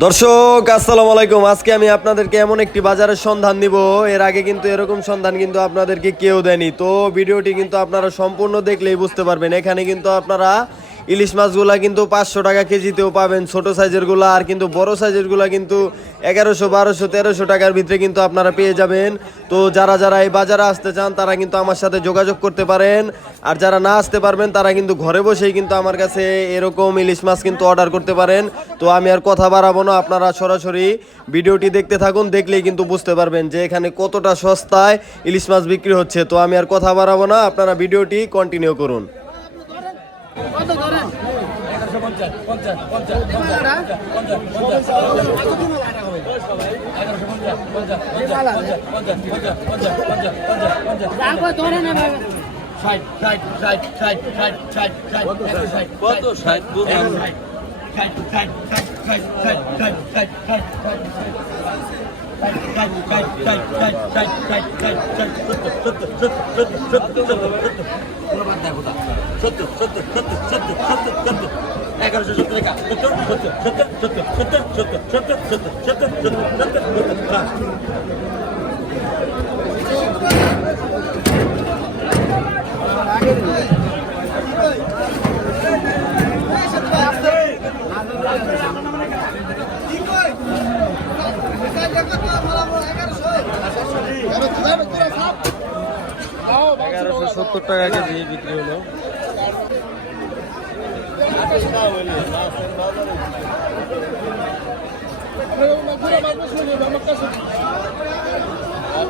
দর্শক, আসসালামু আলাইকুম। আজকে আমি আপনাদেরকে এমন একটি বাজারের সন্ধান দিব। এর আগে কিন্তু এরকম সন্ধান কিন্তু আপনাদেরকে কেউ দেয়নি। তো ভিডিওটি কিন্তু আপনারা সম্পূর্ণ দেখলেই বুঝতে পারবেন। এখানে কিন্তু আপনারা ইলিশ মাছগুলা কিন্তু পাঁচশো টাকা কেজিতেও পাবেন। ছোট সাইজেরগুলা আর কিন্তু বড় সাইজেরগুলা কিন্তু এগারোশো, বারোশো, তেরোশো টাকার ভিতরে কিন্তু আপনারা পেয়ে যাবেন। তো যারা যারা এই বাজারে আসতে চান, তারা কিন্তু আমার সাথে যোগাযোগ করতে পারেন। আর যারা না আসতে পারবেন, তারা কিন্তু ঘরে বসেই কিন্তু আমার কাছে এরকম ইলিশ মাছ কিন্তু অর্ডার করতে পারেন। তো আমি আর কথা বাড়াবো না, আপনারা সরাসরি ভিডিওটি দেখতে থাকুন, দেখলেই কিন্তু বুঝতে পারবেন যে এখানে কতটা সস্তায় ইলিশ মাছ বিক্রি হচ্ছে। তো আমি আর কথা বাড়াবো না, আপনারা ভিডিওটি কন্টিনিউ করুন। কত ষাট দোকান এগারোশো সত্তর টাকা সত্তর সত্তর সত্তর সত্তর সত্তর সত্তর সত্তর সত্তর সত্তর সত্তর সত্তর এগারোশো সত্তর টাকা কেজি বিক্রি হলো। কম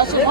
আসলে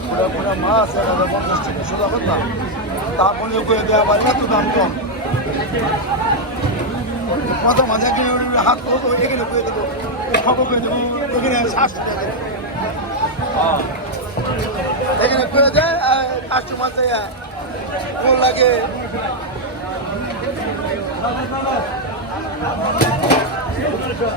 পুরো পুরো মাছ এক হাজার পঞ্চাশ টাকা। সোজা তারপরে করে দেওয়া পারে এত দাম কম। মাথা মাঝে কিনে হাত করব এখানে করে দেবো। খবর করে দেবো, এখানে শ্বাস এখানে করে দেয় দেয় ফোন লাগে। একদম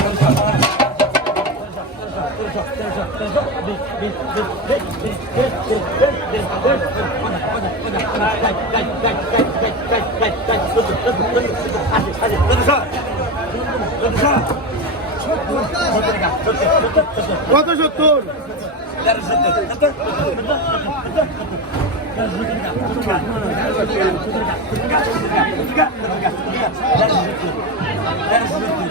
Bota o touro. Quero o touro.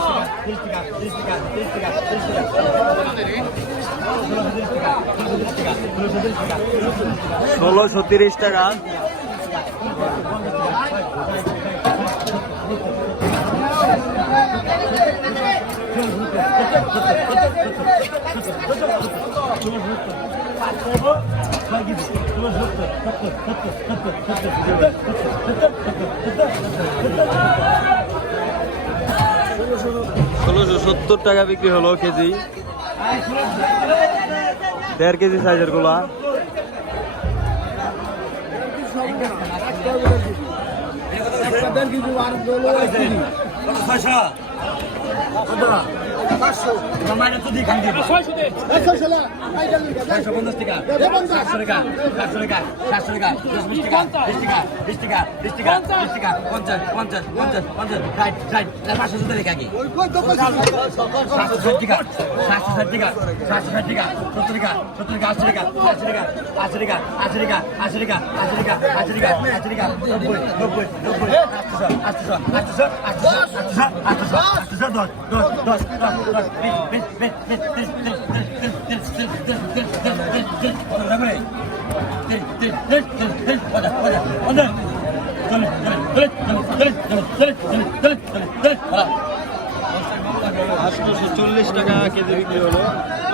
ষোলোশো তিরিশ টাকা সত্তর টাকা বিক্রি হলো কেজি। দেড় কেজি সাইজেরগুলা। আচ্ছা আচ্ছা আচ্ছা আচ্ছা আচ্ছা আচ্ছা দশ দশ দশ দশ আটশোশো চল্লিশ টাকা কেজি বিক্রি হলো।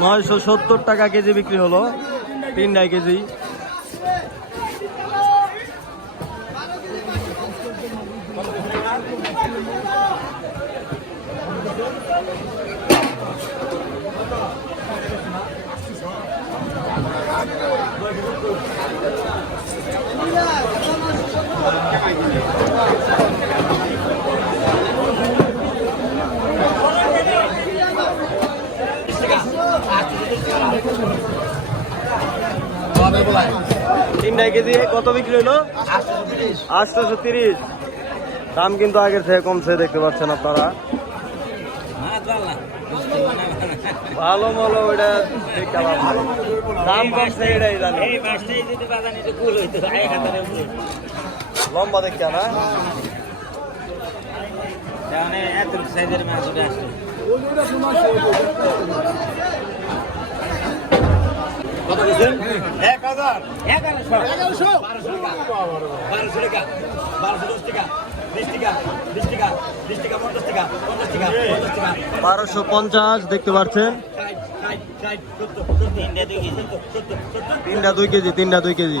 নয়শো সত্তর টাকা কেজি বিক্রি হলো। তিনটাই কেজি। তিনটাই কেজি কত বিক্রি হলো আটশোশো তিরিশ। দাম কিন্তু আগের থেকে কমছে দেখতে পাচ্ছেন আপনারা। ভালো মলো ওইটা দাম কমছে এটাই জানি। এক লম্বা দেখতে না? এত সাইজের মাছ আসছে বারোশো পঞ্চাশ দেখতে পারছেন তিনটা দুই কেজি তিনটা দুই কেজি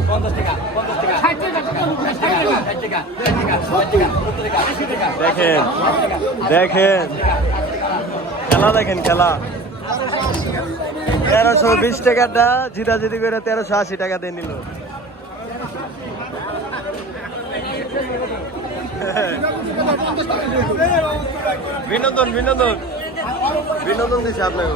দেখেন দেখেন। খেলা দেখেন খেলা। তেরোশো বিশ টাকাটা জিতাজিতি করে তেরোশো আশি টাকা দিয়ে নিল। বিনোদন বিনোদন। বিনোদন দিচ্ছে আপনাকে।